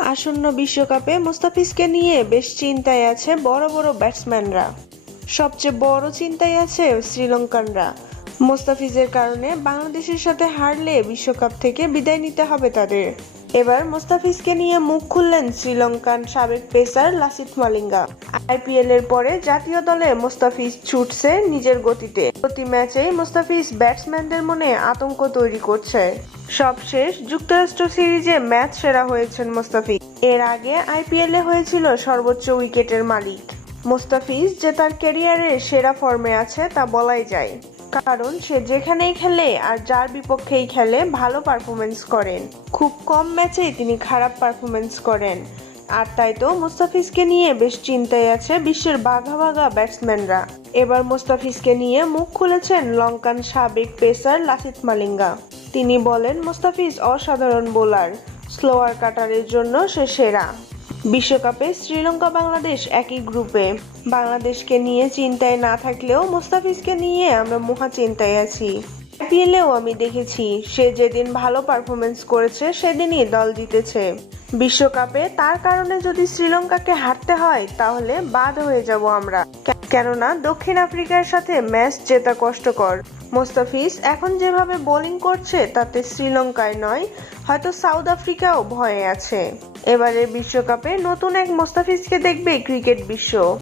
আসন্ন বিশ্বকাপে মুস্তাফিজকে নিয়ে বেশ চিন্তায় আছে বড় বড় ব্যাটসম্যানরা। সবচেয়ে বড় চিন্তায় আছে শ্রীলঙ্কানরা। মোস্তাফিজের কারণে বাংলাদেশের সাথে হারলে বিশ্বকাপ থেকে বিদায় নিতে হবে তাদের। এবার মোস্তাফিজকে নিয়ে মুখ খুললেন শ্রীলঙ্কান সাবেক পেসার লাসিথ মালিঙ্গা। আইপিএল এর পরে জাতীয় দলে মোস্তাফিজ ছুটছে নিজের গতিতে। প্রতি ম্যাচেই মোস্তাফিজ ব্যাটসম্যানদের মনে আতঙ্ক তৈরি করছে। সবশেষ যুক্তরাষ্ট্র সিরিজে ম্যাচ সেরা হয়েছেন মোস্তাফিজ। এর আগে আইপিএল এ হয়েছিল সর্বোচ্চ উইকেটের মালিক। মোস্তাফিজ যে তার ক্যারিয়ারের সেরা ফর্মে আছে তা বলাই যায়। কারণ সে যেখানেই খেলে আর যার বিপক্ষেই খেলে ভালো পারফরমেন্স করেন। খুব কম ম্যাচেই তিনি খারাপ পারফরমেন্স করেন। আর তাই তো মুস্তাফিজকে নিয়ে বেশ চিন্তায় আছে বিশ্বের বাঘা বাঘা ব্যাটসম্যানরা এবার মুস্তাফিজকে নিয়ে মুখ খুলেছেন লঙ্কান সাবেক পেসার লাসিথ মালিঙ্গা। তিনি বলেন, মুস্তাফিজ অসাধারণ বোলার স্লোয়ার কাটারের জন্য সে সেরা। বিশ্বকাপে শ্রীলঙ্কা, বাংলাদেশ একই গ্রুপে বাংলাদেশকে নিয়ে চিন্তায় না থাকলেও মুস্তাফিজকে নিয়ে আমরা মহা চিন্তায় আছি। আইপিএলেও আমি দেখেছি, সে যেদিন ভালো পারফরমেন্স করেছে, সেদিনই দল জিতেছে। বিশ্বকাপে তার কারণে যদি শ্রীলঙ্কাকে হারতে হয়, তাহলে বাদ হয়ে যাব আমরা। কেননা দক্ষিণ আফ্রিকার সাথে ম্যাচ জেতা কষ্টকর। মোস্তাফিজ এখন যেভাবে বোলিং করছে, তাতে শ্রীলঙ্কায় নয়, হয়তো সাউথ আফ্রিকাও ভয়ে আছে। এবারের বিশ্বকাপে নতুন এক মোস্তাফিজকে দেখবে ক্রিকেট বিশ্ব।